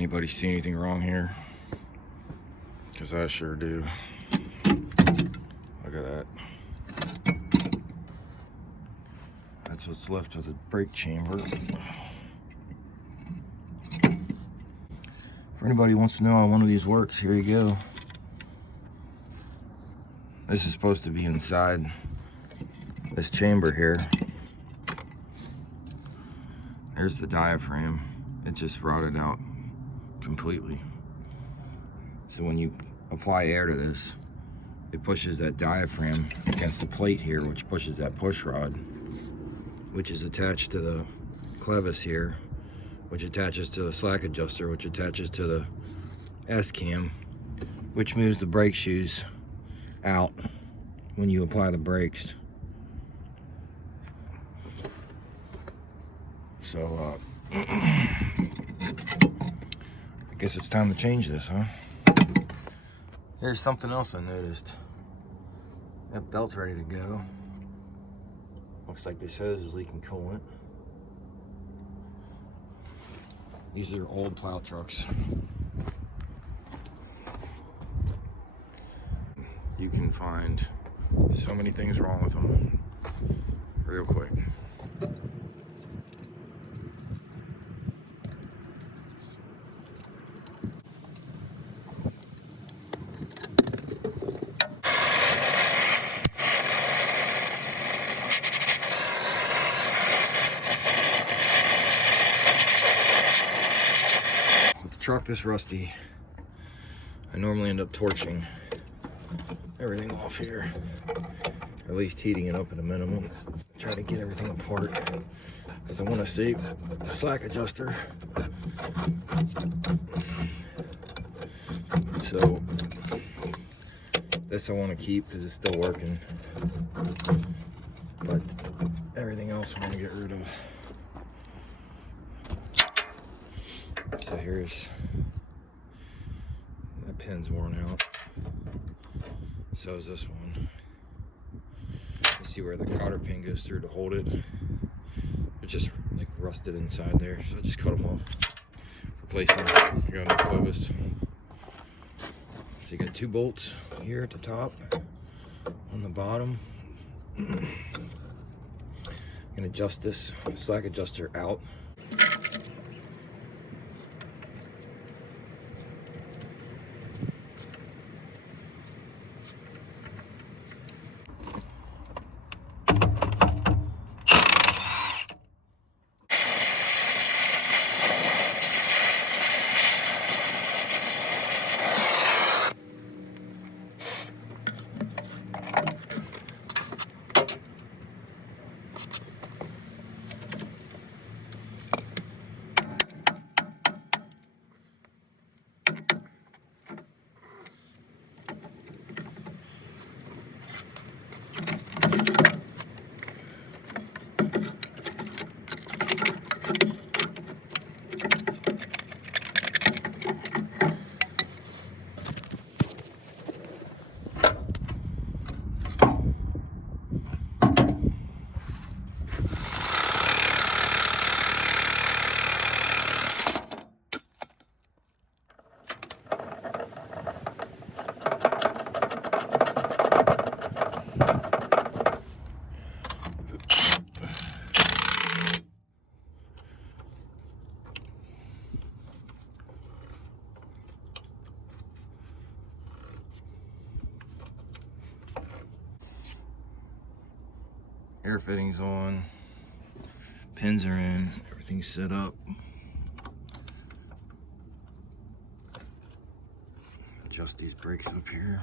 Anybody see anything wrong here? Because I sure do. Look at that. That's what's left of the brake chamber. For anybody who wants to know how one of these works, here you go. This is supposed to be inside this chamber here. There's the diaphragm. It just rotted out completely. So when you apply air to this, it pushes that diaphragm against the plate here, which pushes that push rod, which is attached to the clevis here, which attaches to the slack adjuster, which attaches to the S-cam, which moves the brake shoes out when you apply the brakes. So I guess it's time to change this, huh? Here's something else I noticed. That belt's ready to go. Looks like this hose is leaking coolant. These are old plow trucks. You can find so many things wrong with them real quick. With the truck this rusty, I normally end up torching everything off here, at least heating it up at a minimum. Try to get everything apart because I want to save the slack adjuster. So this I want to keep because it's still working, but everything else I want to get rid of. So here's, that pin's worn out. So is this one. You see where the cotter pin goes through to hold it. It's just like rusted inside there. So I just cut them off. Replace them. I got a new clevis. So you got 2 bolts here at the top, on the bottom. I'm gonna adjust this slack adjuster out. Air fittings on, pins are in, everything's set up. Adjust these brakes up here.